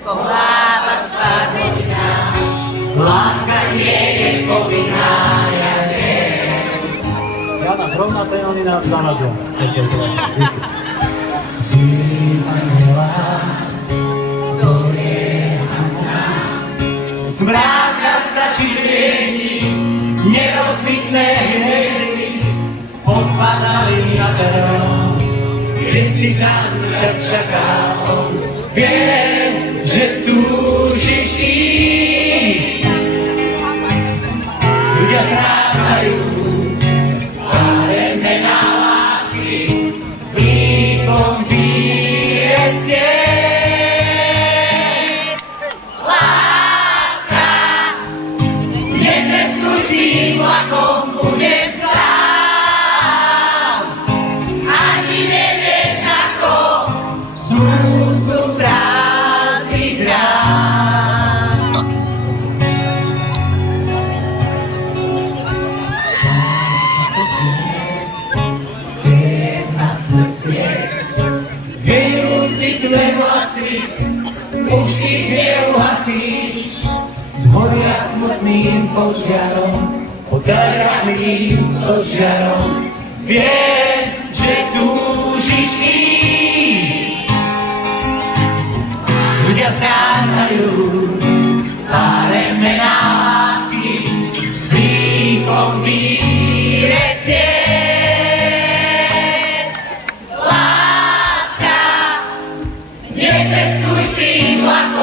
Schováva spadnina, láska nie je povinná, ja viem. Jana, zrovna ten oni nám zanadil. Zývanila, to je hana. Zmrávka sa čirieži, nerozbitné hviezdy odpadali na peron. Kde si tam tak čaká on, viem, že túžiš ísť. Ľudia strácajú pár mená lásky, výkom výrecie. Láska, necestuj tým vlakom, budem sám. Ani nevieš ako v smútku prázdnych rán. Jedna srdciec, vyrútiť tvé vlasy, už ich neuhasíš. Zhoria smutným požiarom, podarachným stožiarom. Viem, že túžiš ísť. Ľudia strácajú pár mená lásky, výkom výrecie. Láska, necestuj tým vlakom,